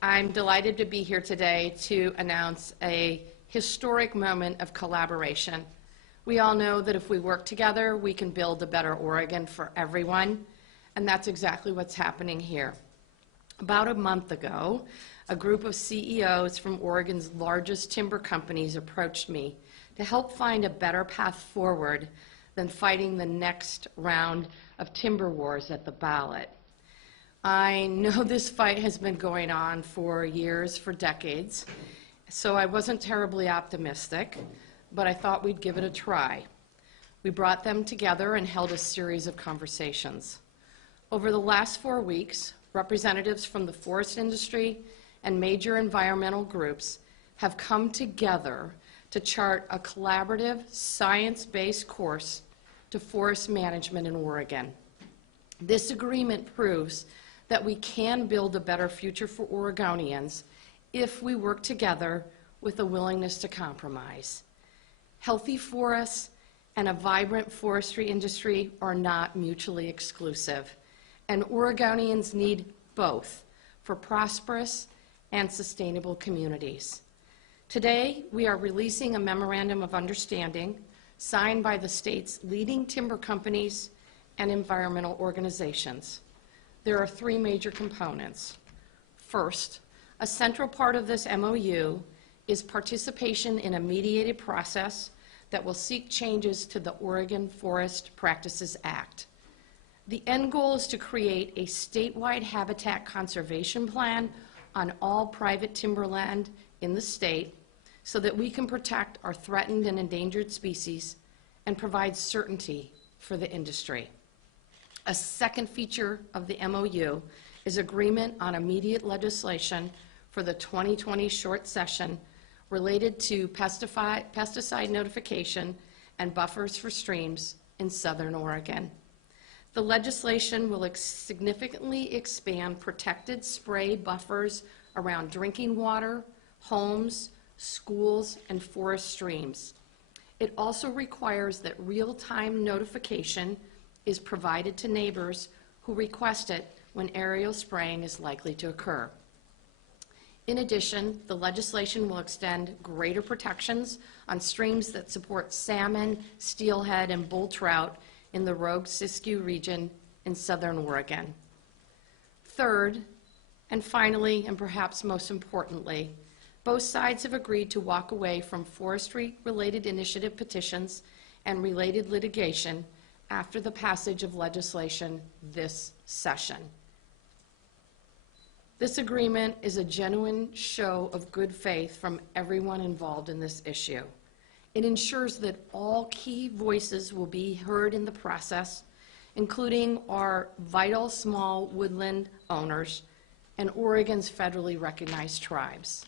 I'm delighted to be here today to announce a historic moment of collaboration. We all know that if we work together, we can build a better Oregon for everyone, and that's exactly what's happening here. About a month ago, a group of CEOs from Oregon's largest timber companies approached me to help find a better path forward than fighting the next round of timber wars at the ballot. I know this fight has been going on for years, for decades, so I wasn't terribly optimistic, but I thought we'd give it a try. We brought them together and held a series of conversations. Over the last 4 weeks, representatives from the forest industry and major environmental groups have come together to chart a collaborative, science-based course to forest management in Oregon. This agreement proves that we can build a better future for Oregonians if we work together with a willingness to compromise. Healthy forests and a vibrant forestry industry are not mutually exclusive, and Oregonians need both for prosperous and sustainable communities. Today, we are releasing a memorandum of understanding signed by the state's leading timber companies and environmental organizations. There are 3 major components. First, a central part of this MOU is participation in a mediated process that will seek changes to the Oregon Forest Practices Act. The end goal is to create a statewide habitat conservation plan on all private timberland in the state so that we can protect our threatened and endangered species and provide certainty for the industry. A second feature of the MOU is agreement on immediate legislation for the 2020 short session related to pesticide notification and buffers for streams in southern Oregon. The legislation will significantly expand protected spray buffers around drinking water, homes, schools, and forest streams. It also requires that real-time notification is provided to neighbors who request it when aerial spraying is likely to occur. In addition, the legislation will extend greater protections on streams that support salmon, steelhead, and bull trout in the Rogue-Siskiyou region in southern Oregon. Third, and finally, and perhaps most importantly, both sides have agreed to walk away from forestry-related initiative petitions and related litigation after the passage of legislation this session. This agreement is a genuine show of good faith from everyone involved in this issue. It ensures that all key voices will be heard in the process, including our vital small woodland owners and Oregon's federally recognized tribes.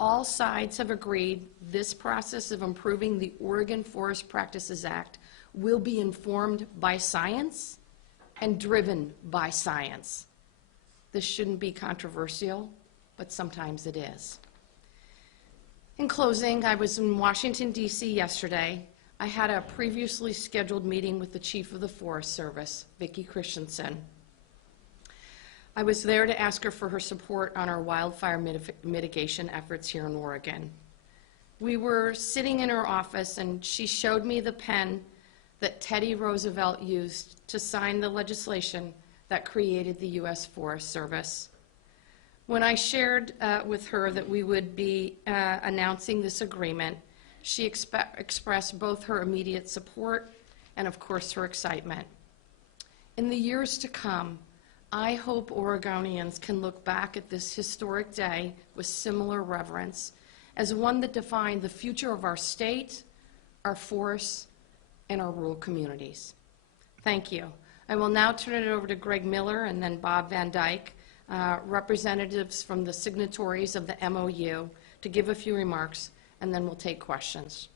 All sides have agreed this process of improving the Oregon Forest Practices Act will be informed by science and driven by science. This shouldn't be controversial, but sometimes it is. In closing, I was in Washington, D.C. yesterday. I had a previously scheduled meeting with the Chief of the Forest Service, Vicki Christensen. I was there to ask her for her support on our wildfire mitigation efforts here in Oregon. We were sitting in her office, and she showed me the pen that Teddy Roosevelt used to sign the legislation that created the U.S. Forest Service. When I shared with her that we would be announcing this agreement, she expressed both her immediate support and, of course, her excitement. In the years to come, I hope Oregonians can look back at this historic day with similar reverence as one that defined the future of our state, our forests, and our rural communities. Thank you. I will now turn it over to Greg Miller and then Bob Van Dyke, representatives from the signatories of the MOU, to give a few remarks, and then we'll take questions.